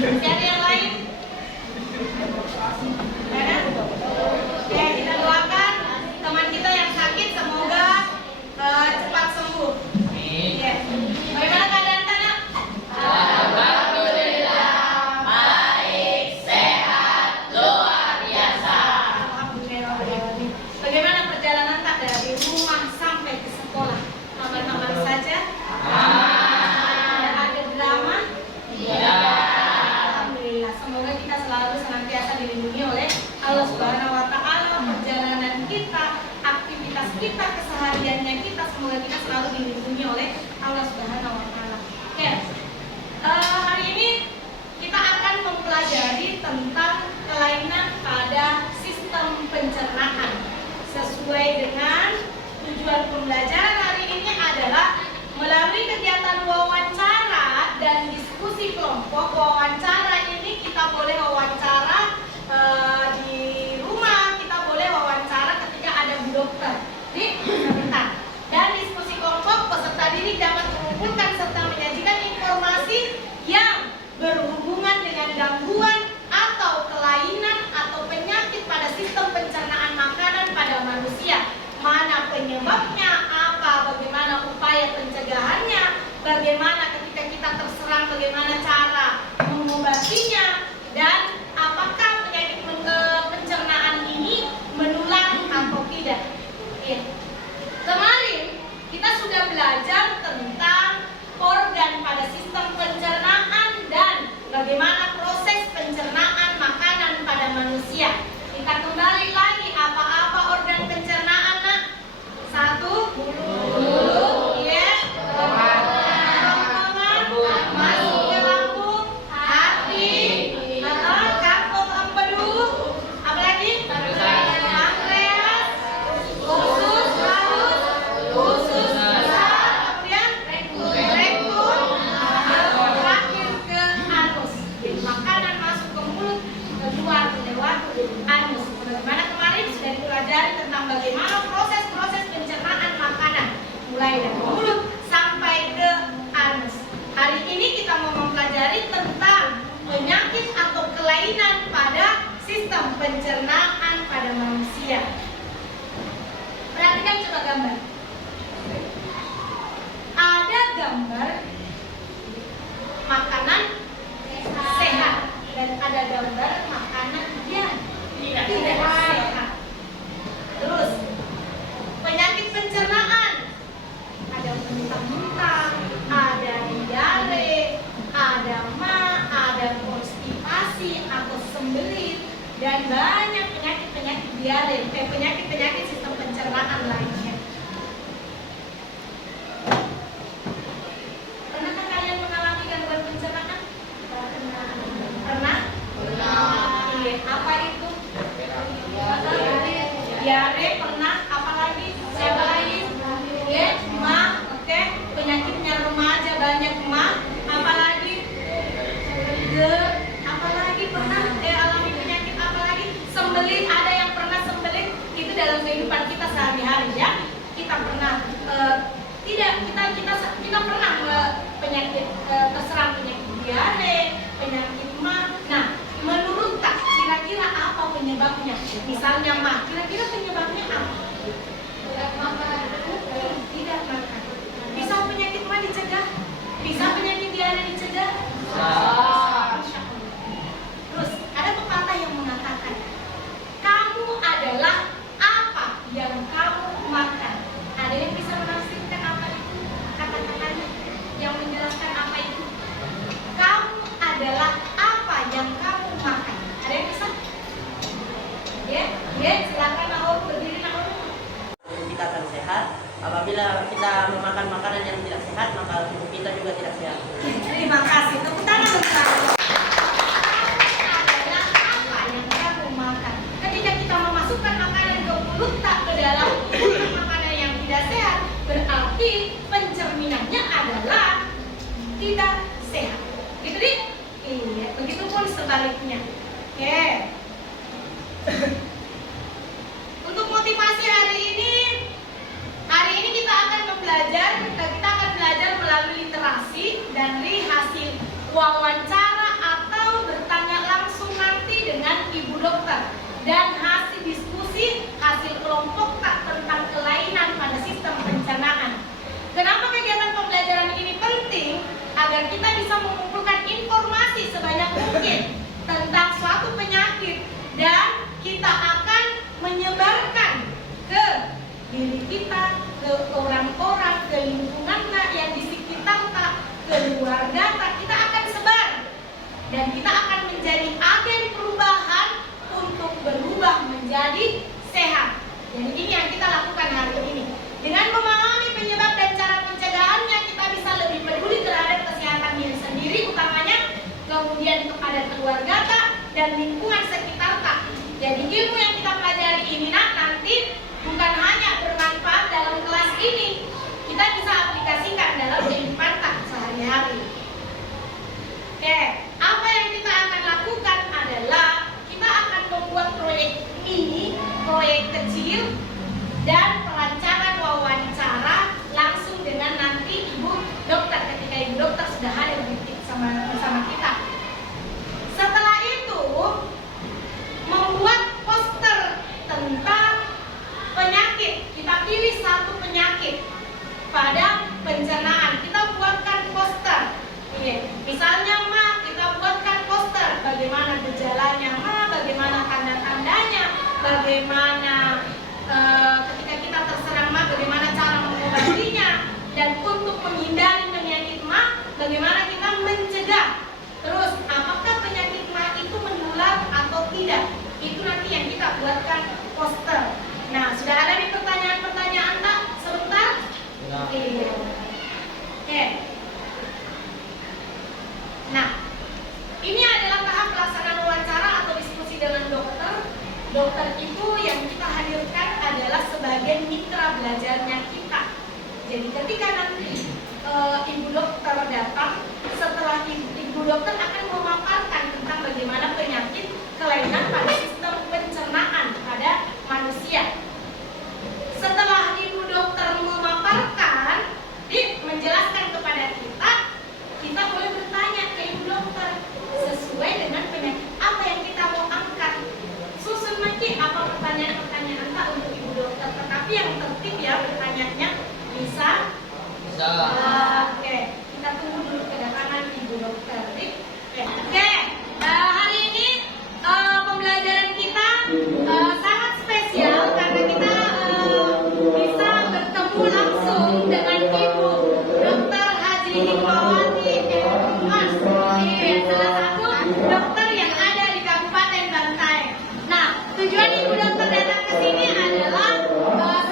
Masih ada yang lain? Ada? Ya, kita doakan teman kita yang sakit semoga cepat sembuh. Ya. Bagaimana keadaan Tanah? Alhamdulillah, baik, sehat, luar biasa. Alhamdulillah. Bagaimana perjalanan Tak dari rumah sampai ke sekolah? Aman-aman saja? Tidak ada drama? Iya. Alhamdulillah. Semoga kita selalu senantiasa dilindungi oleh Allah Subhanahu wa Ta'ala. Perjalanan kita, aktivitas kita, kesehariannya kita, semoga kita selalu dilindungi oleh Allah Subhanahu wa Ta'ala. Oke. Hari ini kita akan mempelajari tentang kelainan pada sistem pencernaan. Sesuai dengan tujuan pembelajaran hari ini adalah melalui kegiatan wawancara dan diskusi kelompok. Wawancara ini kita boleh wawancara di rumah, kita boleh wawancara ketika ada Bu Dokter di sebentar. Dan diskusi kelompok, peserta didik dapat mengumpulkan serta menyajikan informasi yang berhubungan dengan gangguan atau kelainan atau penyakit pada sistem pencernaan makanan pada manusia. Mana penyebabnya, apa, bagaimana upaya pencegahannya, bagaimana ketika kita terserang, bagaimana cara mengobatinya, dan apakah penyakit pencernaan ini menular atau tidak. Kemarin kita sudah belajar tentang organ pada sistem pencernaan dan bagaimana proses pencernaan makanan pada manusia. Kita kembali lagi, apa-apa organ pencernaan, Nak? Satu, mulut, ya, kerongkongan, masuk ke lambung, hati, kantong empedu, apa lagi? Pankreas, usus halus, usus besar, kemudian rektum, terakhir ke anus. Jadi makanan masuk ke mulut, keluar lewat anus. Bagaimana kemarin sudah dipelajari tentang bagaimana proses-proses pencernaan makanan mulai dari mulut sampai ke anus. Hari ini kita mau mempelajari tentang penyakit atau kelainan pada sistem pencernaan pada manusia. Perhatikan coba gambar. Ada gambar makanan sehat dan ada gambar makanan yang tidak sehat. Terus penyakit pencernaan, ada muntah-muntah, ada diare, ada ada konstipasi atau sembelit, dan banyak penyakit-penyakit diare, penyakit-penyakit sistem pencernaan lainnya. Pernahkah kalian mengalami gangguan pencernaan? Pernah? Iya. Apa itu? Diare pernah. Apa lagi? Siapa lagi? Ya, mah. Oke. Penyakitnya remaja banyak mah. Apa lagi? Apa lagi pernah? Alami penyakit apa lagi? Sembelit. Ada yang pernah sembelit? Itu dalam kehidupan kita sehari-hari ya. Kita pernah kita pernah penyakit terserang penyakit diare, penyakit mah. Nah, menurut Tak, kira-kira apa penyebabnya? Misalnya mah, kira-kira penyebabnya apa? Tidak makan. Bisa penyakit mah dicegah? Bisa penyakit diare dicegah? Terus ada pepatah yang mengatakan, kamu adalah apa yang kamu makan. Ada yang bisa menafsirkan apa itu? Kata-katanya yang menjelaskan apa itu? Kamu adalah apa yang kamu makan. Ada yang bisa? Ya, silakan Naur, berdiri Naur. Kita akan sehat. Apabila kita memakan makanan yang tidak sehat, maka tubuh kita juga tidak sehat. Terima kasih. Tepuk tangan untuk Naur. Adalah apa yang kamu makan. Ketika kita memasukkan makanan ke mulut Tak, ke dalam makanan yang tidak sehat, berarti pencerminannya adalah tidak sehat. Gitu nih? Iya, begitupun sebaliknya. Oke. Untuk motivasi hari ini kita akan belajar melalui literasi dari hasil wawancara atau sakit, tentang suatu penyakit, dan kita akan menyebarkan ke diri kita, ke orang-orang, ke lingkungan yang di sekitar kita, ke keluarga kita akan sebar, dan kita akan menjadi agen perubahan untuk berubah menjadi sehat. Jadi ini yang kita lakukan hari ini. Dengan memahami penyebab dan cara pencegahannya, kita bisa lebih peduli terhadap kesehatan diri sendiri utamanya, kemudian kepada keluarga dan lingkungan sekitar kita. Jadi ilmu yang kita pelajari ini nanti bukan hanya bermanfaat dalam kelas ini, kita bisa aplikasikan dalam kehidupan kita sehari-hari. Oke, apa yang kita akan lakukan adalah kita akan membuat proyek ini, proyek kecil, dan perancangan wawancara langsung dengan nanti ibu dokter ketika ibu dokter sudah hadir bersama kita. Setelah itu membuat poster tentang penyakit. Kita pilih satu penyakit pada pencernaan. Kita buatkan poster. Misalnya kita buatkan poster bagaimana gejalanya bagaimana tanda-tandanya, bagaimana ketika kita terserang bagaimana cara mengobatinya, dan untuk menghindari penyakit bagaimana kita mencegah. Terus apakah penyakit itu menular atau tidak? Itu nanti yang kita buatkan poster. Nah, sudah ada nih pertanyaan-pertanyaan tak? Sebentar? Iya. Oke. Nah, ini adalah tahap pelaksanaan wawancara atau diskusi dengan dokter. Dokter itu yang kita hadirkan adalah sebagai mitra belajarnya kita. Jadi ketika nanti ibu dokter datang, setelah ibu dokter akan memaparkan tentang bagaimana penyakit kelainan pada sistem pencernaan pada manusia. Setelah ibu dokter memaparkan, menjelaskan kepada kita, kita boleh bertanya ke ibu dokter sesuai dengan penyakit apa yang kita mau angkat. Susun nanti apa pertanyaan-pertanyaan Anda untuk ibu dokter, tetapi yang tertib ya pertanyaannya. Bisa? Oke, kita tunggu dulu kedatangan ibu dokter. Oke, hari ini pembelajaran kita sangat spesial karena kita bisa bertemu langsung dengan ibu dokter Haji Hikmawati Mas, salah satu dokter yang ada di Kabupaten Bantaeng. Nah, tujuan ibu dokter datang ke sini adalah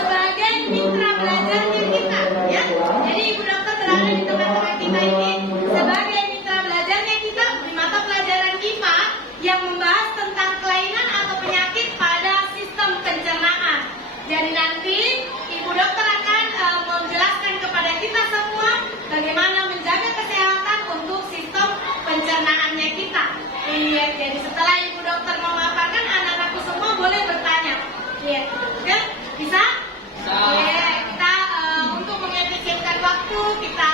sebagai mitra belajarnya kita, ya. Jadi ibu dokter berada di tengah-tengah kita ini sebagai mitra belajarnya kita di mata pelajaran IPA yang membahas tentang kelainan atau penyakit pada sistem pencernaan. Jadi nanti ibu dokter akan menjelaskan kepada kita semua bagaimana menjaga kesehatan untuk sistem pencernaannya kita. Iya, jadi setelah ibu dokter memaparkan, anak-anakku semua boleh bertanya. Iya, oke? Bisa? Iya, kita untuk mengefisienkan waktu, kita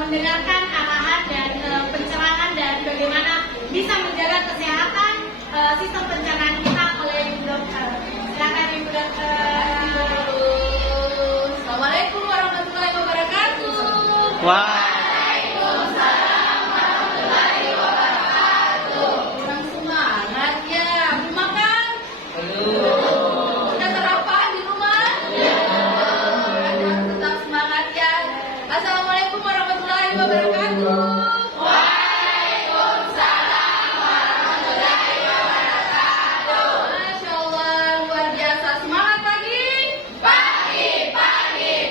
mendengarkan arahan dan pencerahan dan bagaimana bisa menjaga kesehatan sistem pencernaan kita oleh ibu dokter. Silakan ibu dokter. Assalamualaikum warahmatullahi wabarakatuh. Waalaikumsalam warahmatullahi wabarakatuh. Kurang semangat ya, belum makan? Belum. Sudah sarapan di rumah? Belum. Tetap semangat ya. Assalamualaikum warahmatullahi wabarakatuh. Waalaikumsalam warahmatullahi wabarakatuh. Masya Allah, luar biasa. Semangat pagi.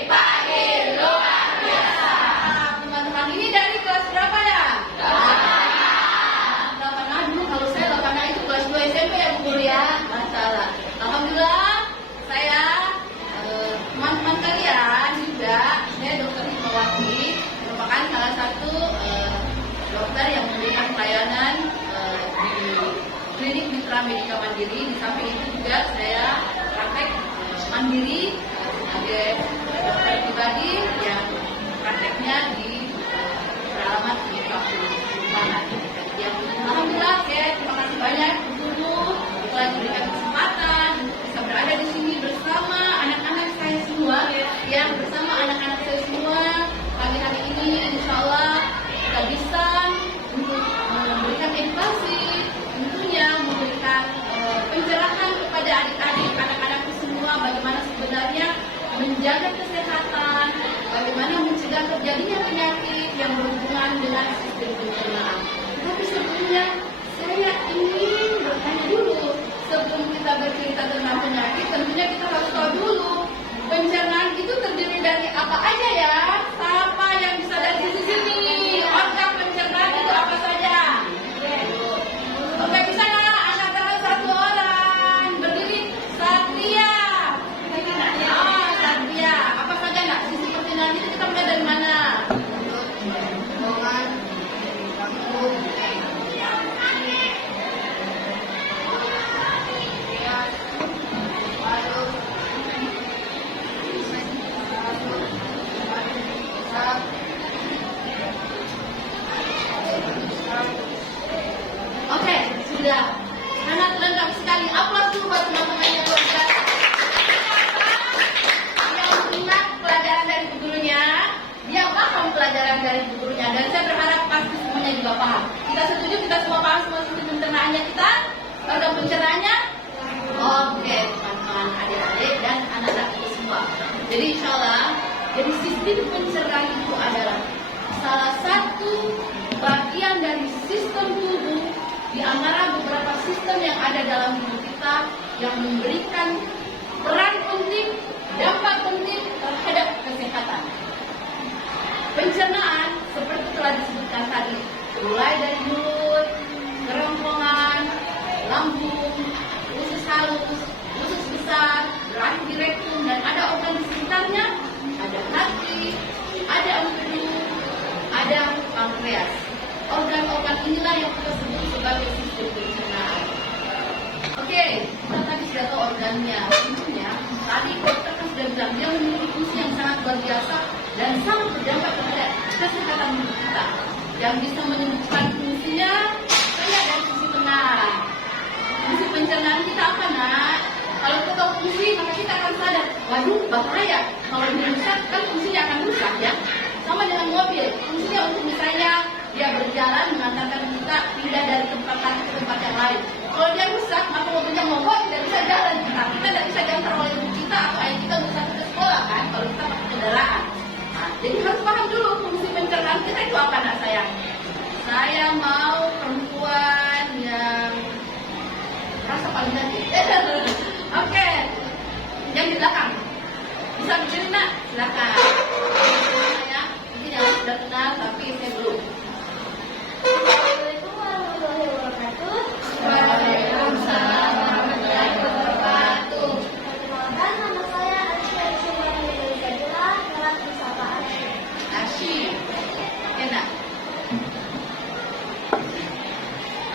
Pagi luar biasa. Teman-teman ini dari kelas berapa ya? 8A dulu, kalau saya 8A itu kelas 2 SMP ya Bu Guru ya. Masalah. Alhamdulillah saya teman-teman kalian juga, saya Dokter Hikmawati, merupakan salah satu dokter yang memberikan pelayanan di klinik Mitra Medika Mandiri. Di samping itu juga saya praktek mandiri sebagai dokter pribadi yang prakteknya di alamat di kampung Bangan. Yang alhamdulillah saya terima kasih banyak dulu telah diberikan kesempatan bisa berada di sini bersama anak-anak saya semua, yang bersama anak-anak saya semua pagi hari ini insya Allah kita bisa untuk memberikan edukasi terjadinya penyakit yang berhubungan dengan sistem pencernaan. Tapi sebelumnya saya ingin bertanya dulu, sebelum kita bercerita tentang penyakit, tentunya kita harus tahu dulu pencernaan itu terdiri dari apa aja ya? Siapa yang bisa dari sini? Organ pencernaan itu apa saja? Oke, bisa nggak angkat tangan satu orang? Berdiri, Satria. Satria. Apa saja nak? Sisi pencernaan itu kita mulai dari mana? Bohongan, rambut, Oke, sudah. Sangat lengkap sekali. Aplaus dulu buat teman-teman yang belajar. Yang ingat pelajaran dari gurunya, dia paham pelajaran dari gurunya, dan saya berharap pasti semuanya juga paham. Kita setuju, kita semua paham semua sistem pencernaannya kita, organ pencernaannya. Oke, teman-teman, adik-adik dan anak-anak itu semua. Jadi insya Allah, jadi sistem pencernaan itu adalah salah satu bagian dari sistem tubuh di antara beberapa sistem yang ada dalam tubuh kita yang memberikan peran penting, dampak penting terhadap kesehatan. Pencernaan seperti telah disebutkan tadi, mulai dari mulut, kerongkongan, lambung, usus halus, usus besar, berakhir di rektum, dan ada organ di sekitarnya, ada hati, ada empedu, ada pankreas. Organ-organ inilah yang kita sebut sebagai sistem pencernaan. Oke, kita tadi sudah tahu organnya. Tentunya, tadi dokter kan sudah bilang dia memiliki fungsi yang sangat luar biasa dan sangat berdampak terhadap kesehatan kita. Yang bisa menyembuhkan fungsinya, saya dari sisi tenang. Fungsi pencernaan kita apa, nak? Kalau kita tahu fungsi, maka kita akan sadar, waduh, bahaya. Kalau ini rusak, kan fungsinya akan rusak ya. Sama dengan mobil, fungsinya untuk misalnya dia berjalan mengantarkan kita pindah dari tempat satu ke tempat yang lain. Kalau dia rusak, maka mobilnya mogok, tidak bisa jalan. Nah, kita tidak bisa diantar oleh ibu kita atau ayah kita untuk sampai ke sekolah kan, kalau kita pakai kendaraan. Nah, jadi harus paham dulu fungsi pencernaan kita itu apa, nak sayang? Saya mau perempuan yang rasa paling tadi. Oke, yang di belakang bisa berdiri, nak? Silakan. Ya, mungkin yang sudah kenal tapi saya belum. Assalamualaikum warahmatullahi wabarakatuh. Waalaikumsalam warahmatullahi wabarakatuh. Perkenalkan, nama saya Arsya Syukurani Zadullah, kelas bersama Arsy. Arsy, enak.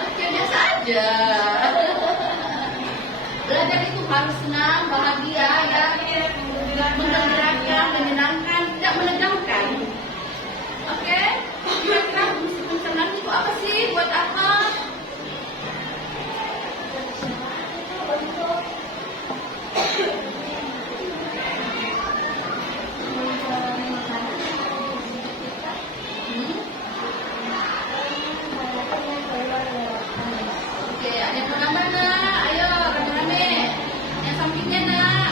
Oke, biasa aja. Belajar itu harus senang, bahagia, ya, menggembirakan, menyenangkan, tidak menegangkan. Oke, kira-kira fungsi pencernaan itu apa sih? Buat apa? Oke, ada yang mana? Ayo, rame-rame. Yang sampingnya, nak.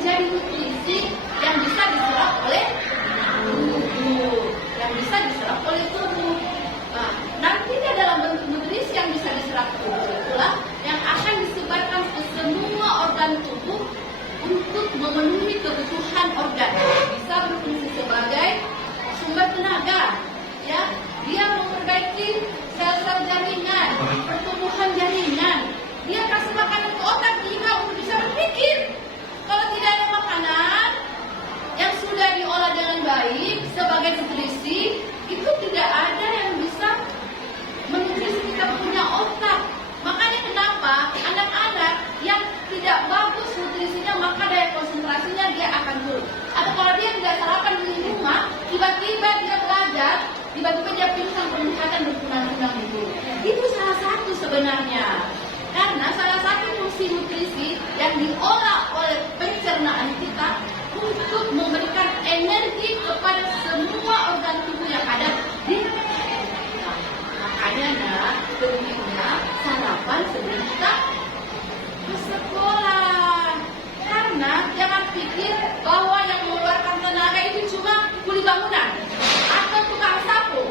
menjadi nutrisi yang bisa diserap oleh tubuh, Nah, nantinya dalam bentuk nutrisi yang bisa diserap tubuh itulah yang akan disebarkan ke semua organ tubuh untuk memenuhi kebutuhan organ. Bisa berfungsi sebagai sumber tenaga, ya. Dia memperbaiki sel-sel jaringan, pertumbuhan jaringan. Dia kasih makanan ke otak juga untuk bisa berpikir. Kalau tidak ada makanan yang sudah diolah dengan baik sebagai nutrisi, itu tidak ada yang bisa menutrisi kita punya otak. Makanya kenapa anak-anak yang tidak bagus nutrisinya, maka daya konsentrasinya dia akan turun. Atau kalau dia tidak sarapan di rumah, tiba-tiba dia belajar, tiba-tiba dia pingsan, peningkatan dan kunang-kunang itu. Itu salah satu sebenarnya. Karena salah satu fungsi nutrisi yang diolah oleh pencernaan kita untuk memberikan energi kepada semua organ tubuh yang ada di makanya pentingnya sarapan sebelum kita ke sekolah. Karena jangan pikir bahwa yang mengeluarkan tenaga itu cuma kuli bangunan atau tukang sapu.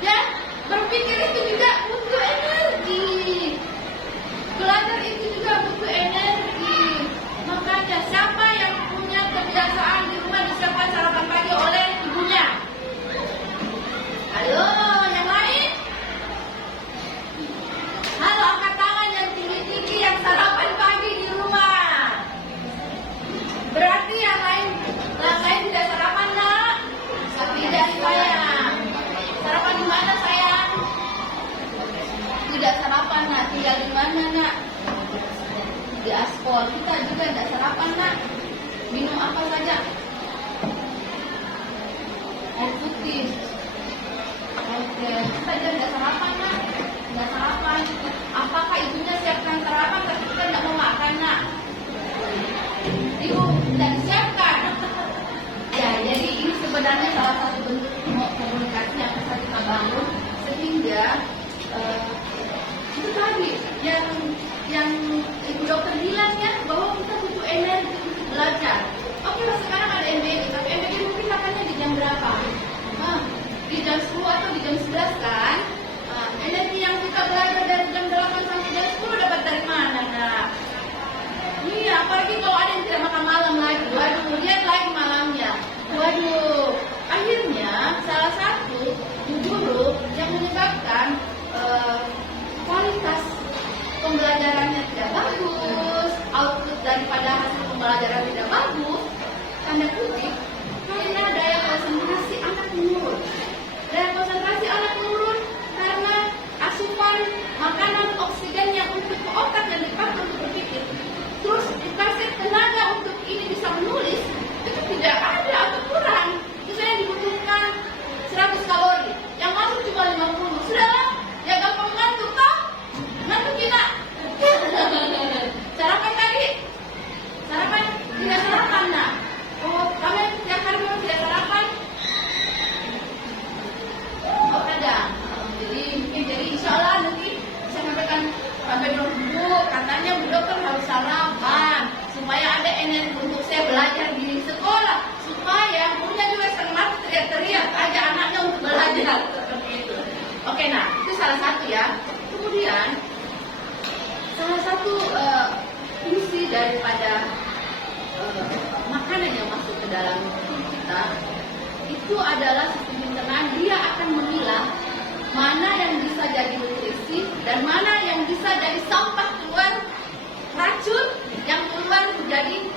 Ya, berpikir itu juga butuh energi. Belajar itu juga butuh energi. Makanya siapa yang punya kebiasaan di rumah disiapkan sarapan pagi oleh ibunya? Halo, yang lain? Halo, angkat tangan yang tinggi-tinggi yang sarapan pagi di rumah. Berarti yang lain tidak sarapan, nak? Tidak, sayang. Sarapan di mana, sayang? Tidak sarapan, nak. Tinggal di mana, nak? Di aspal. Kita juga tidak sarapan, nak. Minum apa saja? Air putih. Oke, kita juga tidak sarapan, nak. Tidak sarapan. Apakah ibunya siapkan sarapan tapi kita tidak mau makan, nak? Ibu tidak disiapkan. Ya, jadi ini sebenarnya salah satu bentuk komunikasi yang bisa kita bangun sehingga itu tadi yang ibu dokter bilang ya, bahwa kita butuh energi untuk belajar. Oke lah, sekarang ada MBG, tapi MBG mungkin makannya di jam berapa? Di jam 10 atau di jam 11 kan? Energi yang kita belajar dari jam 8 sampai jam 10 dapat dari mana, nak? Iya, apalagi kalau ada yang tidak makan malam lagi. Waduh, lihat lagi malamnya. Waduh, akhirnya salah satu guru yang menyebabkan kualitas pembelajarannya tidak bagus, output daripada hasil pembelajaran tidak bagus, tanda kutip, karena daya konsentrasi anak menurun. Daya konsentrasi anak menurun karena asupan makanan oksigen yang untuk ke otak yang dipakai untuk berpikir, terus dikasih tenaga untuk ini bisa menulis, itu tidak ada atau kurang. Misalnya dibutuhkan 100 kalori, yang masuk cuma 50. Sudahlah, ya gampang ngantuk toh? Ngantuk tidak? Sarapan tadi? Sarapan? Tidak sarapan, nak? Oh, kamu tiap hari memang tidak sarapan? Oh, ada. Jadi insya Allah nanti saya sampaikan sampai Bu, katanya Bu dokter harus sarapan supaya ada energi untuk saya belajar di sekolah, supaya gurunya juga semangat teriak-teriak aja anaknya untuk belajar seperti itu. Oke, nah itu salah satu ya. Kemudian salah satu fungsi daripada makanan yang masuk ke dalam tubuh kita itu adalah sistem internal. Dia akan memilah mana yang bisa jadi nutrisi dan mana yang bisa jadi sampah keluar, racun yang keluar menjadi,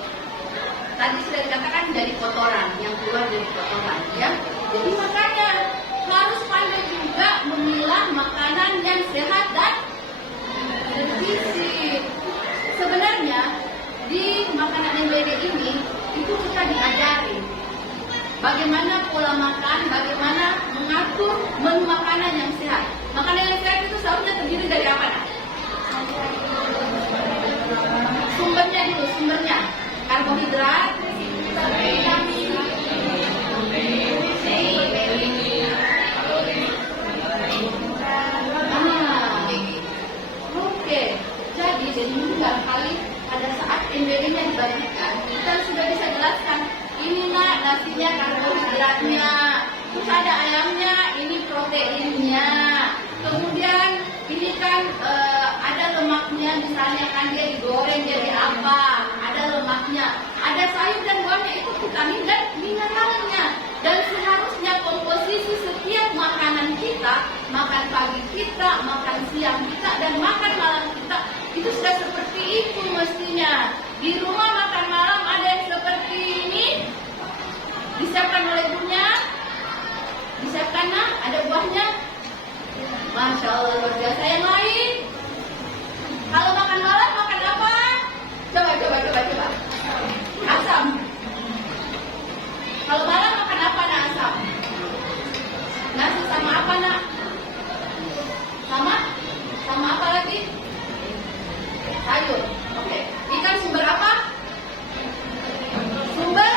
tadi sudah dikatakan, dari kotoran yang keluar dari kotoran, ya. Jadi makanya harus pandai juga memilah makanan yang sehat dan bergizi. Sebenarnya di makanan MBG ini itu kita diajari bagaimana pola makan, bagaimana mengatur menu makanan yang sehat. Makanan yang sehat itu seharusnya terdiri dari apa, nak? Sumbernya dulu, sumbernya karbohidrat, vitamin, oke. Jadi dari barangkali pada saat MBG-nya dibagikan, kita gizinya, karbohidratnya. Terus ada ayamnya, ini proteinnya. Kemudian ini kan ada lemaknya, misalnya kan dia digoreng jadi apa, ada lemaknya. Ada sayur dan buahnya, itu vitamin dan mineralnya. Dan seharusnya komposisi setiap makanan kita, makan pagi kita, makan siang kita, dan makan malam kita, itu sudah seperti itu mestinya. Di rumah makan malam ada yang seperti ini, disiapkan oleh ibunya, disiapkan nak, ada buahnya. Masya Allah, luar biasa. Yang lain, kalau makan malam makan apa? Coba. Asam. Kalau malam makan apa nak? Asam. Nasi sama apa nak? Sama apa lagi? Sayur. Oke. Ikan sumber apa? Sumber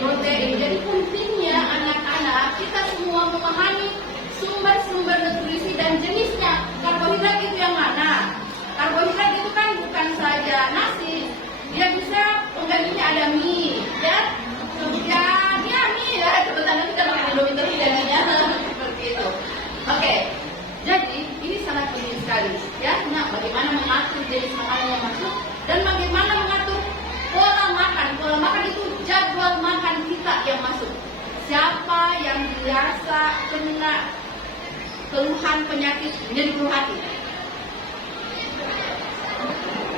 protein. Jadi pentingnya anak-anak kita semua memahami sumber-sumber nutrisi dan jenisnya. Karbohidrat itu yang mana? Karbohidrat itu kan bukan saja nasi. Dia bisa penggantinya ada mie, ya. Kemudian ya mie ya. Kebetulan kita makan Indomie terus jadinya seperti itu. Oke. Jadi ini sangat penting sekali, ya. Nah, bagaimana mengatur jenis makanan yang masuk dan bagaimana mengatur pola makan. Pola makan itu jadwal makan kita yang masuk. Siapa yang biasa kena keluhan penyakit menjadi keluh hati?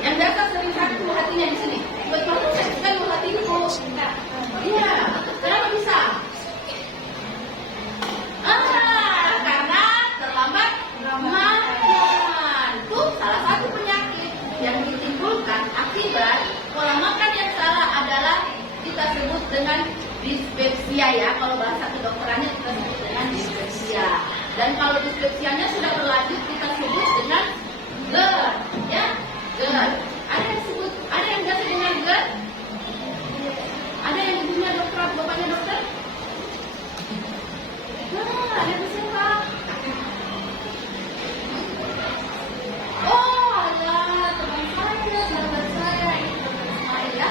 Yang biasa sering sakit keluh hatinya di sini. Betul, saya suka keluh hati ini kok. Iya, kenapa bisa? Karena terlambat makan. Itu salah satu penyakit yang ditimbulkan akibat pola makan yang salah adalah kita sebut dengan dispepsia, ya. Kalau bahasa kedokterannya kita sebut dengan dispepsia. Dan kalau dispepsianya sudah berlanjut kita sebut dengan GERD, ya. GERD. Ada yang sebut, ada yang biasa dengan GERD? Ada yang ibunya dokter, bapaknya dokter? Nah, ada yang siapa? Oh, ada teman saya, sahabat saya, ini dokter Ismail, ya.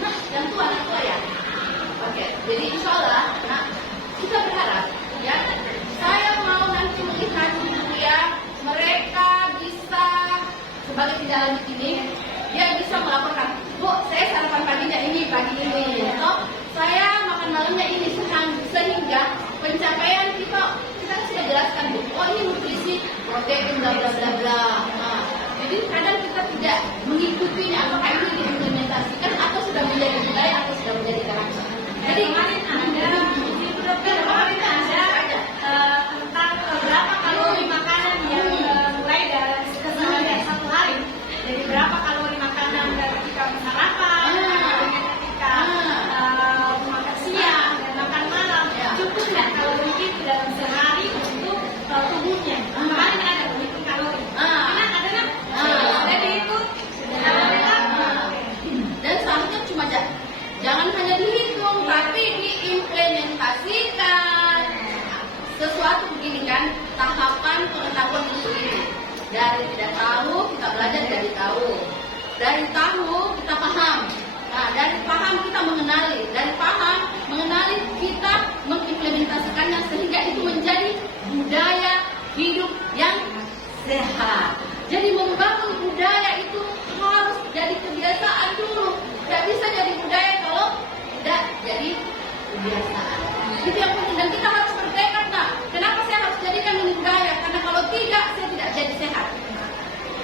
Nah, yang tua, anak tua, ya. Oke, jadi insya Allah, nah, kita berharap, ya, saya mau nanti melihat ya, mereka bisa sebagai tindak lanjut ini, dia bisa melaporkan, Bu, saya sarapan paginya ini, pagi ini, so, saya makan malamnya ini, sehingga pencapaian kita kan sudah jelaskan, Bu, oh ini nutrisi, protein, bla bla bla bla. Nah, jadi kadang kita tidak mengikutinya, apakah ini diimplementasikan atau sudah menjadi budaya atau sudah menjadi karakter. Jadi kemarin ada tentang berapa kalori makanan yang mulai dari keseharian satu hari. Jadi berapa kalori makanan ketika sarapan, ketika makan siang dan makan malam. Cukup nggak kalori itu dalam sehari untuk tubuhnya? Kemarin ada menghitung kalori. Karena ada nggak? Ada dihitung. Dan seharusnya cuma jangan hanya dihitung, tapi diimplementasikan. Sesuatu begini kan, tahapan pengetahuan itu ini. Dari tidak tahu, kita belajar dari tahu. Dari tahu, kita paham. Nah, dari paham kita mengenali. Dari paham, mengenali, kita mengimplementasikannya sehingga itu menjadi budaya hidup yang sehat. Jadi membangun budaya itu harus jadi kebiasaan dulu. Tidak bisa jadi budaya kalau tidak jadi kebiasaan. Itu yang penting, dan kita harus bertekad. Nah, kenapa saya harus jadikan ini budaya? Karena kalau tidak, saya tidak jadi sehat.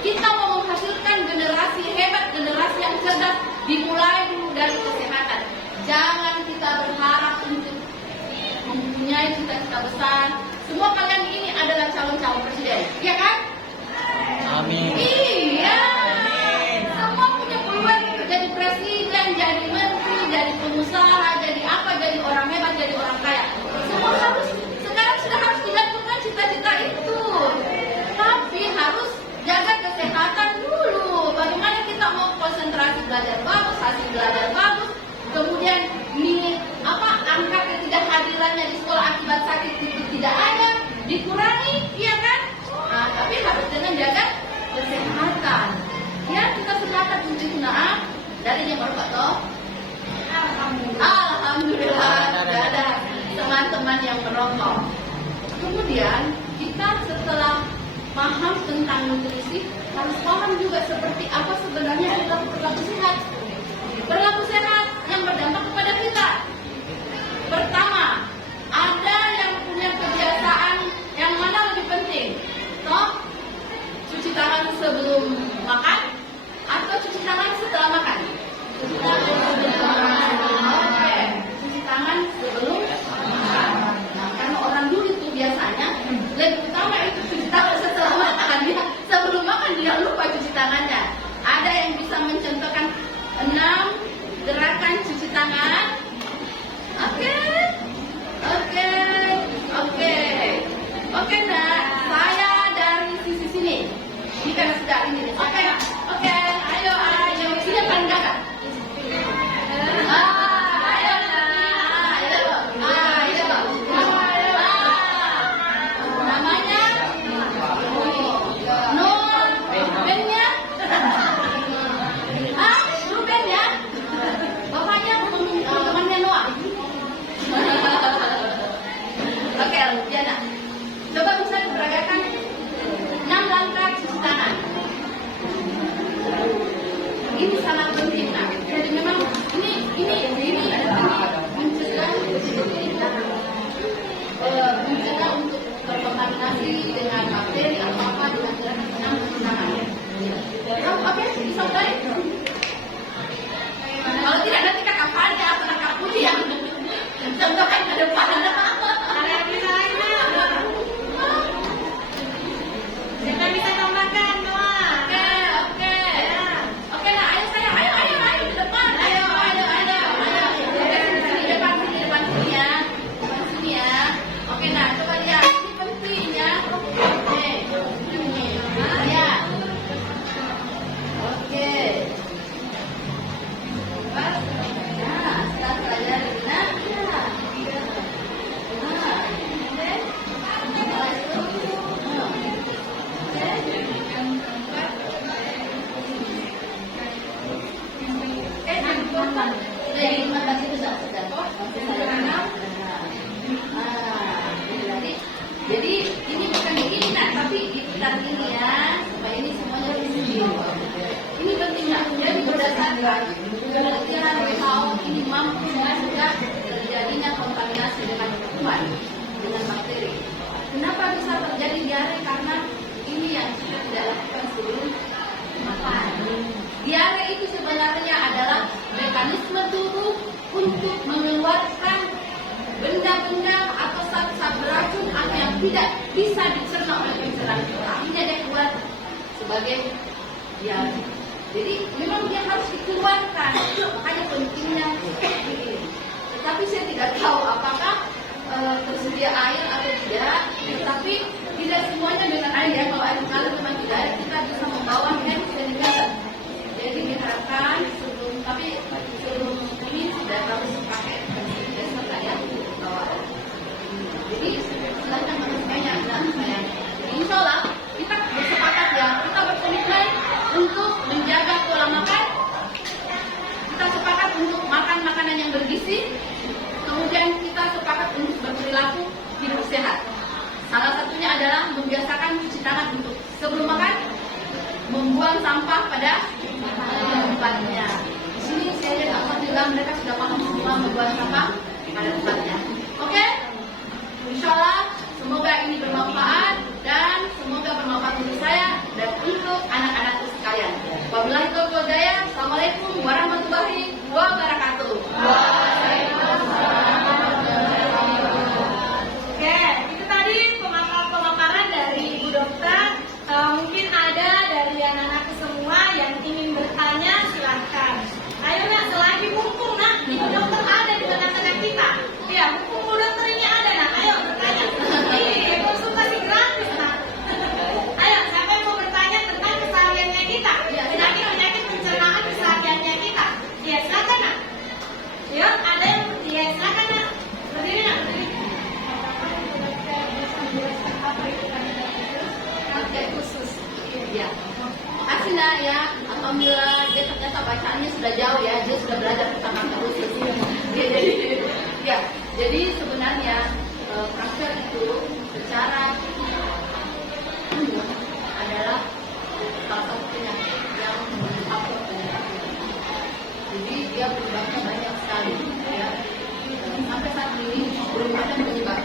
Kita mau menghasilkan generasi hebat, generasi yang cerdas, dimulai dulu dari kesehatan. Jangan kita berharap untuk mempunyai cita-cita besar. Semua kalian ini adalah calon-calon presiden, iya kan? Amin. Iya. Semua punya peluang untuk jadi presiden, jadi menteri, jadi pengusaha, jadi apa, jadi orang hebat, jadi orang kaya. Semua sekarang sudah harus dilakukan cita-cita itu. Tapi harus jaga kesehatan dulu. Bagaimana kita mau konsentrasi belajar bagus, hasil belajar bagus, kemudian angka ketidakhadirannya di sekolah akibat sakit itu tidak ada, dikurangi, iya kan? Nah, tapi harus dengan jaga kesehatan. Ya, kita sepakat untuk dari yang baru Pak Toh. Alhamdulillah. kemudian kita setelah paham tentang nutrisi harus paham juga seperti apa sebenarnya perilaku sehat. Perilaku sehat yang berdampak kepada kita. Pertama, ada yang punya kebiasaan yang mana lebih penting? Toh, cuci tangan sebelum makan atau cuci tangan setelah makan? Cuci tangan. Oke, cuci tangan sebelum makan. Nah, karena orang dulu itu biasanya lebih utama itu cuci tangan setelah makan. Dia sebelum makan dia lupa cuci tangannya. Ada yang bisa mencontohkan 6 gerakan cuci tangan. Oke, nah, saya dari sisi sini. Ini kan sudah ini. Oke, ayo, sini paling dekat. Namanya Noah, Rubennya. Ruben ya? Bapaknya temannya Noah. Oke, Diana. Coba bisa diperagakan 6 langkah cuci tangan. Ini sangat penting. Nah, jadi memang ini mencegah untuk terkontaminasi dengan bakteri atau apa dengan gerakan cuci tangan. Oke, bisa mulai? Kalau tidak nanti kakak Fani atau kakak Putih yang contohkan ke depan. Kita bisa tambahkan, Noah. Oke, nah ayo saya, ayo di depan, ayo. Depan sini ya. Oke, nah coba lihat, ini penting ya. Oke, ya. Oke. Nah, setelah pelajari, jadi ini bukan begini nah, tapi diputar ini ya, supaya ini semuanya bersih. Ini pentingnya. Jadi berdasarkan penelitian WHO ini mampu mencegah terjadinya kontaminasi dengan kuman, dengan bakteri. Kenapa bisa terjadi diare? Karena ini yang kita tidak lakukan sebelum makan. Diare itu sebenarnya adalah mekanisme tubuh untuk mengeluarkan benda-benda atau zat-zat beracun atau yang tidak bisa dicerna oleh pencernaan kita. Akhirnya dia keluar sebagai diare. Jadi memang dia harus dikeluarkan. Makanya pentingnya seperti ini. Tetapi saya tidak tahu apakah tersedia air atau tidak. Tapi tidak semuanya dengan air ya. Kalau air mengalir memang tidak, kita bisa membawa hand sanitizer. Jadi diharapkan sebelum ini sudah harus pakai hand sanitizer ya. Jadi silahkan menurutnya dan saya. Insya Allah kita bersepakat ya, kita berkomitmen untuk menjaga pola makan. Kita sepakat untuk makan makanan yang bergizi. Kemudian kita sepakat untuk berperilaku hidup sehat. Salah satunya adalah membiasakan cuci tangan untuk sebelum makan, membuang sampah pada tempatnya. Di sini saya lihat alhamdulillah mereka sudah paham semua membuang sampah pada tempatnya. Oke? Insya Allah semoga ini bermanfaat dan semoga bermanfaat untuk saya dan untuk anak-anakku sekalian. Wabillahi taufiq wal hidayah. Assalamualaikum warahmatullahi wabarakatuh. Oke, itu tadi pemaparan dari Ibu Dokter. Mungkin ada dari anak-anak semua yang ingin bertanya, silahkan. Ayo nak, selagi mumpung nak, Ibu Dokter ada di tengah-tengah kita. Ya, mumpung Ibu Dokter ini ada nak, ayo bertanya. Ini konsultasi gratis nak. Ayo, siapa yang mau bertanya tentang kesehariannya kita? Penyakit-penyakit pencernaan kesehariannya kita. Ya, silakan nak. Yuk, ada yang silakan nak. Berdiri nak, berdiri. Oke, khusus. Ya. Makasih nak ya. Alhamdulillah dia ternyata bacaannya sudah jauh ya. Dia sudah belajar tentang khusus. Ya, jadi sebenarnya transfer itu secara umum adalah salah satu penyakit yang menyebabkan penyakit. Jadi dia penyebabnya banyak sekali, ya. Sampai saat ini belum ada penyebab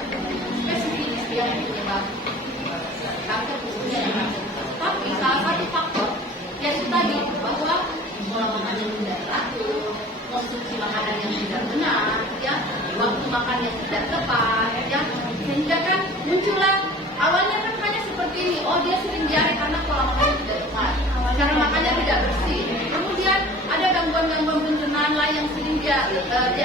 spesifik yang penyebab kanker khususnya. Tapi salah satu faktor yaitu tadi bahwa pola makan yang tidak teratur, konsumsi makanan yang tidak benar, ya, waktu makan yang tidak tepat, ya, sehingga kan muncullah awalnya kan hanya seperti ini. Oh, dia sering diare karena pola makan tidak tepat, cara makannya tidak bersih. Kemudian ada gangguan-gangguan pencernaan lain yang sering dia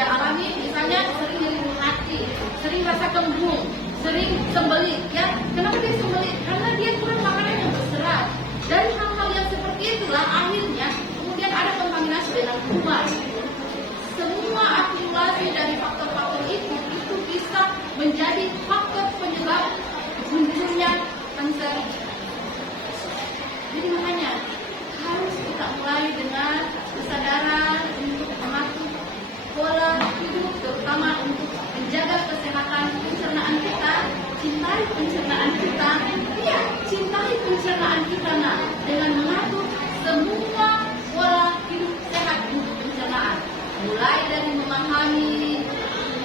alami, misalnya sering nyeri hati, sering rasa kembung, sering sembelit, ya. Kenapa dia sembelit? Karena dia kurang makanan yang berserat. Dan hal-hal yang seperti itulah akhirnya kemudian ada kontaminasi dengan kuman. Semua akumulasi dari faktor-faktor itu bisa menjadi faktor penyebab munculnya kanker. Jadi makanya harus kita mulai dengan kesadaran untuk mengatur pola hidup, terutama untuk menjaga kesehatan pencernaan kita. Cintai pencernaan kita, iya, cintai pencernaan kita, nah, dengan mengatur semua pola hidup sehat untuk pencernaan. Mulai dari memahami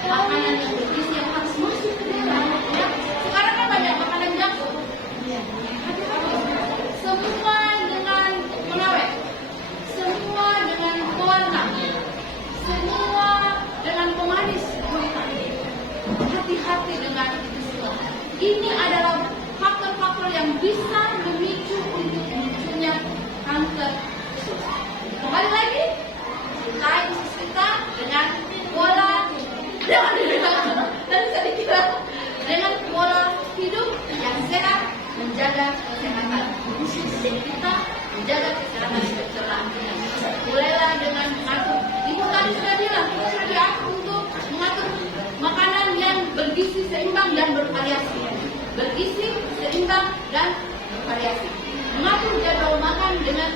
makanan yang bergizi yang harus masuk ke dalam, ya. Sekarang kan banyak makanan junk food. Semua dengan pengawet, semua dengan pewarna, semua dengan pemanis. Hati-hati dengan itu semua. Ini adalah faktor-faktor yang bisa memicu untuk munculnya kanker usus. Kembali lagi, cintai usus kita dengan pola dengan pola hidup yang sehat, menjaga kesehatan usus kita, menjaga kesehatan pencernaan kita. Mulailah dengan mengatur. Ibu tadi sudah bilang, sudah diatur untuk mengatur makanan yang bergizi seimbang dan bervariasi. Bergizi seimbang dan bervariasi. Mengatur jadwal makan dengan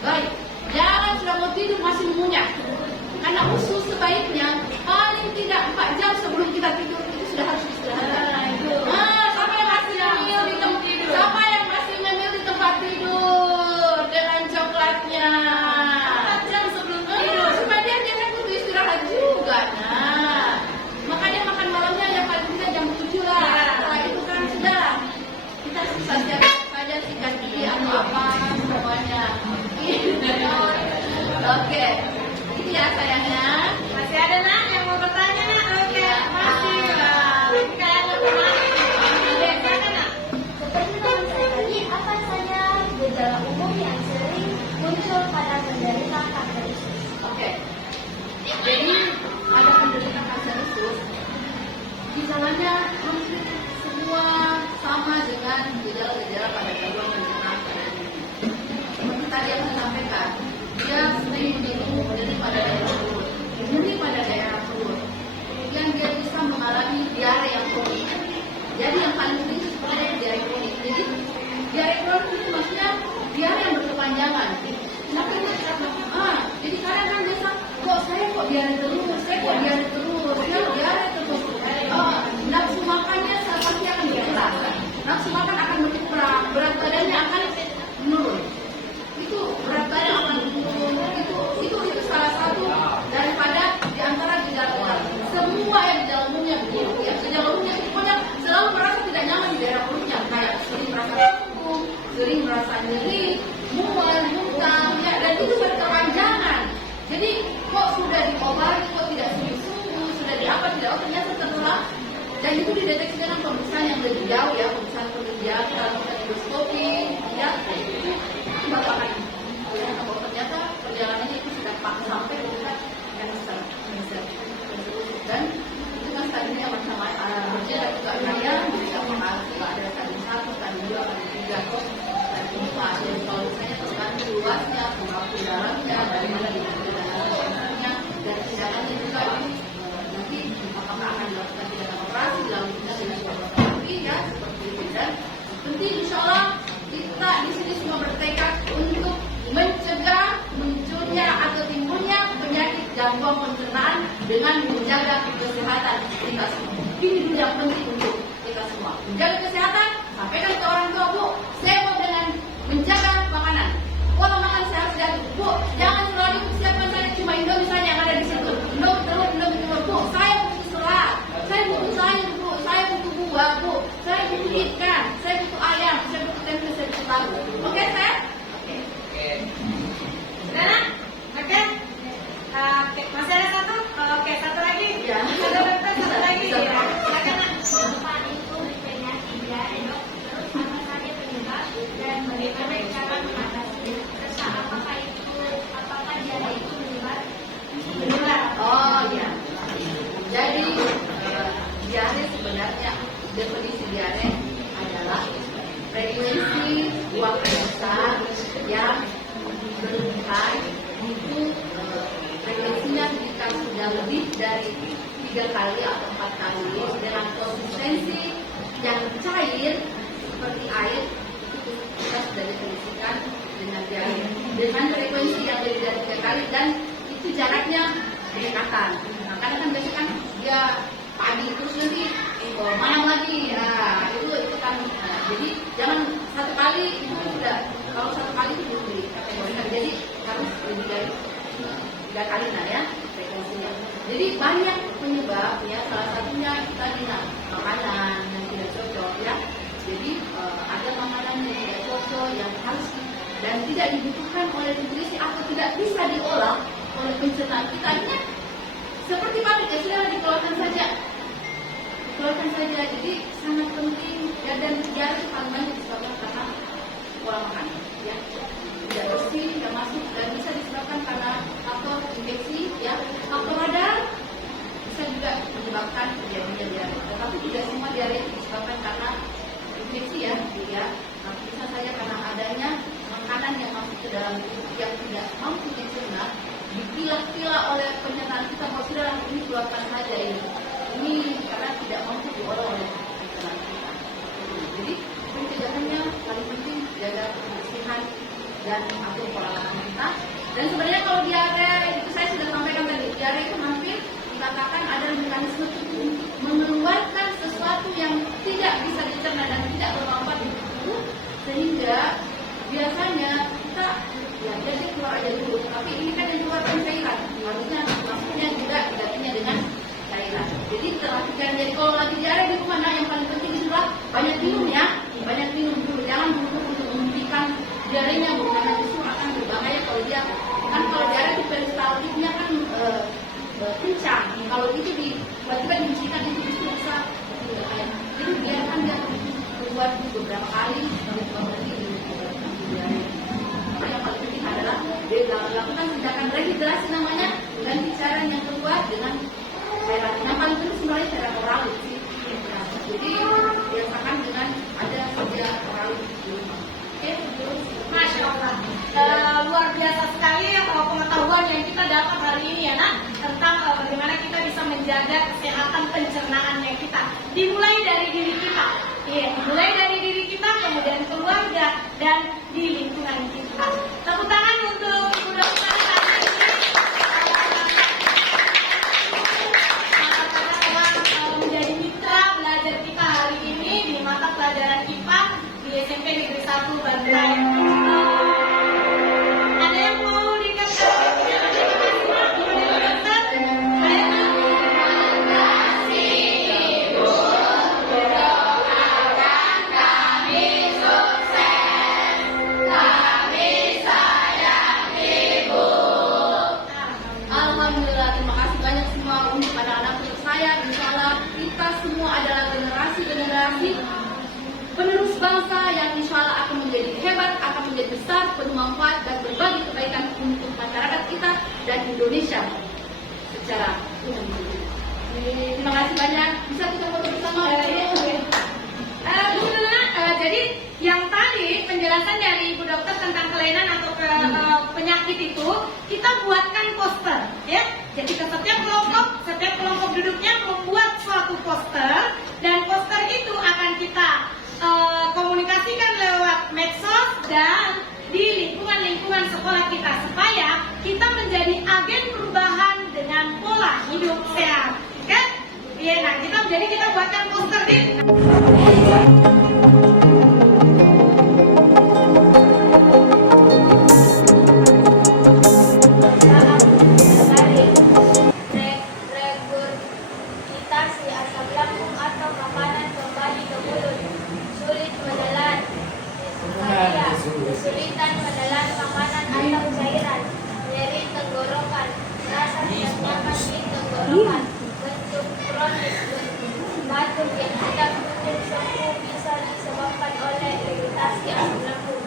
baik. Jangan sudah mau tidur masih mengunyah. Karena usus sebaiknya paling tidak 4 jam sebelum kita tidur itu sudah harus istirahat. Siapa yang masih ngemil di tempat tidur? Siapa yang masih ngemil di tempat tidur dengan coklatnya? 4 jam sebelum tidur. Supaya dia butuh istirahat juga. Nah, makanya makan malamnya yang paling tidak jam 7 lah. Setelah itu kan sudah kita saja sikat gigi atau apa semuanya. Oke, itu ya sayangnya. Masih ada nak yang mau bertanya nak? Oke, masih lah. Kayak mau bertanya. Silakan nak. Seperti teman saya tadi, apa saja gejala umum yang sering muncul pada penderita kanker usus? Oke. Jadi ada penderita kanker usus, gejalanya hampir semua sama dengan gejala-gejala pada gangguan pencernaan pada diri. Seperti tadi yang saya sampaikan, dia sering nyeri pada daerah perut, nyeri pada daerah perut. Kemudian dia bisa mengalami diare yang kronik. Jadi yang paling penting itu sebenarnya diare kronik. Jadi diare kronik itu maksudnya diare yang berkepanjangan. Jadi kadang kan biasa, saya kok diare terus, diare terus. Nafsu makannya pasti akan berkurang. Nafsu makan akan berkurang, berat badannya akan menurun. Itu berat badan akan menurun. Itu salah satu daripada di antara gejala. Semua yang gejala umumnya begitu. Ya, gejala umumnya pokoknya selalu merasa tidak nyaman di daerah perutnya, kayak sering merasa pusing, sering merasa nyeri, mual, muntah, ya, dan itu berkepanjangan. Jadi kok sudah diobati, kok tidak sembuh, sudah diapa tidak, ternyata tertular. Dan itu dideteksi dengan pemeriksaan yang lebih jauh, ya, pemeriksaan penunjang, pemeriksaan endoskopi, ya, itu baru akan ternyata perjalanannya itu sudah sampai ke cancer. Dan itu kan tadinya macam-macam, berjalan juga raya, bisa mengalami ada stadium 1, stadium 2, stadium 3, stadium 4. Jadi kalau misalnya tergantung luasnya, kemampuan dalamnya, dari mana dilakukan dan tindakannya juga nanti apakah akan dilakukan tindakan operasi, dilakukan dengan terapi, ya, seperti itu. Dan penting insya Allah kita di sini semua bertekad untuk mencegah munculnya atau timbulnya penyakit gangguan pencernaan dengan menjaga kesehatan kita semua. Ini dulu yang penting untuk kita semua. menjaga kesehatan, sampaikan ke orang tua, Bu, saya mau dengan menjaga makanan. Pola makan saya harus diatur, Bu, jangan selalu persiapan saya cuma Indomie saja yang ada di situ. Indomie telur, Bu, saya butuh serat, saya butuh sayur, Bu, saya butuh buah, Bu, saya butuh ikan, saya butuh ayam, saya butuh tempe, saya butuh tahu. Oke, Seth? Sudah? Oke? Masih ada satu? Oke, satu lagi. Ya. Ada dokter, satu lagi. Ya. Silakan, Nak. Apa itu penyakit diare, Dok? Terus apa saja penyebab dan bagaimana cara mengatasi? Serta apakah diare itu menyebab? Oh ya. Jadi diare sebenarnya definisi diare adalah frekuensi buang air besar yang berlebihan itu frekuensinya jika sudah lebih dari 3 kali atau 4 kali dengan konsistensi yang cair seperti air itu kita sudah definisikan dengan diare dengan frekuensi yang lebih dari 3 kali dan itu jaraknya berdekatan. Nah, karena kan biasanya kan dia pagi terus nanti malam lagi, ya itu kan. Jadi jangan satu kali itu sudah, kalau satu kali itu belum dikategorikan. Jadi harus lebih dari 3 kali ya frekuensinya. Jadi banyak penyebab ya, salah satunya kita lihat makanan yang tidak cocok ya. Jadi ada makanan yang tidak cocok yang harus dan tidak dibutuhkan oleh nutrisi atau tidak bisa diolah oleh pencernaan kita. Seperti pabrik ya, sudah dikeluarkan saja. Jadi sangat penting ya, dan diare itu paling banyak disebabkan karena pola makan ya, tidak bersih, tidak masuk, dan bisa disebabkan karena faktor infeksi ya, faktor radar bisa juga menyebabkan terjadinya diare. Tetapi tidak semua diare itu disebabkan karena infeksi ya. Nah, bisa saja karena adanya makanan yang masuk ke dalam tubuh yang tidak mampu dicerna, dipilah-pilah oleh pencernaan kita, kalau sudah ini keluarkan saja ini karena tidak mampu diolah oleh pencernaan kita. Jadi pencegahannya paling penting jaga kebersihan dan atur pola makan kita. Dan sebenarnya kalau diare itu saya sudah sampaikan tadi, diare itu hampir dikatakan ada mekanisme untuk mengeluarkan sesuatu yang tidak bisa dicerna dan tidak bermanfaat di tubuh, sehingga biasanya kita ya jadi keluar aja dulu, tapi ini kan yang keluar cairan, harusnya masuknya juga digantinya dengan cairan. Jadi perhatikan, jadi kalau lagi diare di rumah, nah yang paling penting adalah banyak minum ya, banyak minum dulu, jangan dulu untuk menghentikan diarenya, karena justru akan berbahaya kalau dia kan, kalau diare itu peristaltiknya kan kencang, kalau itu tiba-tiba dihentikan itu justru bisa berbahaya. Jadi biarkan dia keluar beberapa kali, berhenti diare. Yang paling penting adalah lakukan tindakan rehidrasi namanya, ganti cairan yang keluar dengan cairan. Yang paling penting sebenarnya cairan oral sih. Jadi biasakan dengan ada saja oral di rumah. Oke, Masya Allah. Luar biasa sekali pengetahuan yang kita dapat hari ini ya, Nak, tentang bagaimana kita bisa menjaga kesehatan pencernaannya kita. Dimulai dari diri kita. Iya, dimulai dari diri kita, kemudian keluarga dan di lingkungan kita. Tepuk tangan untuk Ibu Dokter hari ini. Telah menjadi mitra belajar kita hari ini di mata pelajaran IPA di SMP Negeri 1 Bantai. Ada yang mau dikatakan? Alhamdulillah, terima kasih banyak semua untuk anak-anak saya. Insya Allah kita semua adalah generasi penerus bangsa yang insya Allah akan menjadi hebat, akan menjadi besar, penuh manfaat dan berbagi kebaikan untuk masyarakat kita dan Indonesia secara umum. Terima kasih banyak. Bisa kita foto bersama? Bu Nuna, jadi yang tadi penjelasan dari Ibu Dokter tentang kelainan atau penyakit itu kita buatkan poster, ya. Jadi ke setiap kelompok duduknya membuat suatu poster, dan poster itu akan kita komunikasikan lewat medsos dan di lingkungan sekolah kita supaya kita menjadi agen perubahan dengan pola hidup sehat, kan? Iya, nah kita buatkan poster nih. Regurgitasi asam lambung atau makanan kembali ke mulut. Sulit menelan. Diarrhea, kesulitan menelan makanan atau cairan. Nyeri tenggorokan, rasa tidak nyaman di tenggorokan. Bentuk kronis, batuk yang tidak kunjung sembuh bisa disebabkan oleh iritasi asam lambung.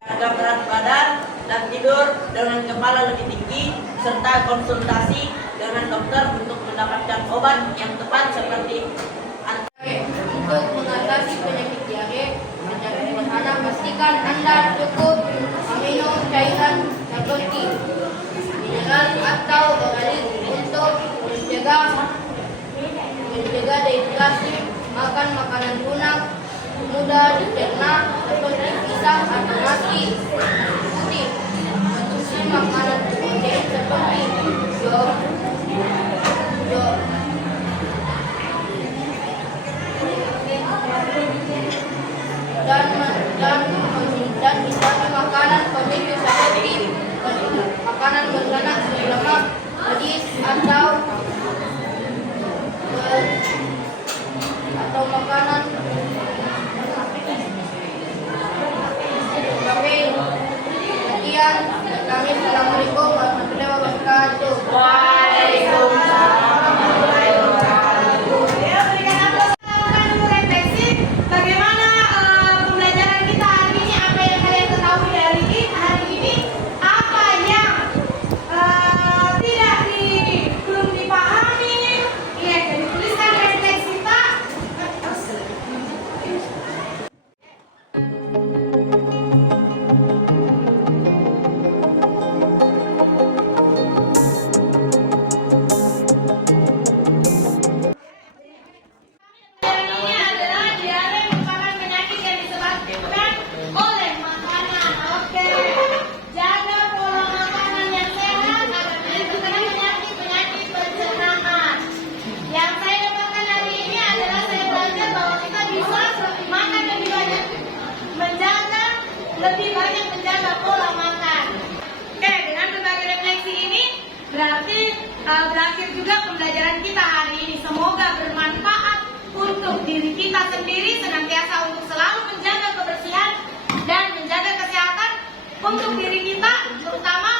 Agak berat badan dan tidur dengan kepala lebih tinggi serta konsultasi dengan dokter untuk mendapatkan obat yang tepat seperti Untuk mengatasi penyakit diare secara sederhana, pastikan Anda cukup meminum cairan seperti mineral atau organik untuk mencegah dehidrasi, makan makanan lunak, mudah dicerna seperti pisang atau nasi putih, konsumsi makanan protein seperti yogurt, dan hindari makanan pemicu seperti makanan berlemak, berlemak, pedis atau makanan kafein. Sekian, kami assalamualaikum warahmatullahi wabarakatuh. Ya, berikan aplaus. Kita dulu refleksi bagaimana pembelajaran kita hari ini, apa yang kalian ketahui dari hari ini, apa yang belum dipahami. Iya, jadi tuliskan refleksi tak. Ini adalah diare merupakan penyakit yang disebabkan oleh makanan. Oke, jaga pola makanan yang sehat agar tidak terkena penyakit pencernaan. Yang saya dapatkan hari ini adalah saya belajar bahwa kita bisa makan lebih banyak, menjaga pola makan. Oke, dengan berbagai refleksi ini berarti berakhir juga pembelajaran kita hari ini. Semoga bermanfaat untuk diri kita sendiri, senantiasa untuk selalu menjaga kebersihan dan menjaga kesehatan untuk diri kita, terutama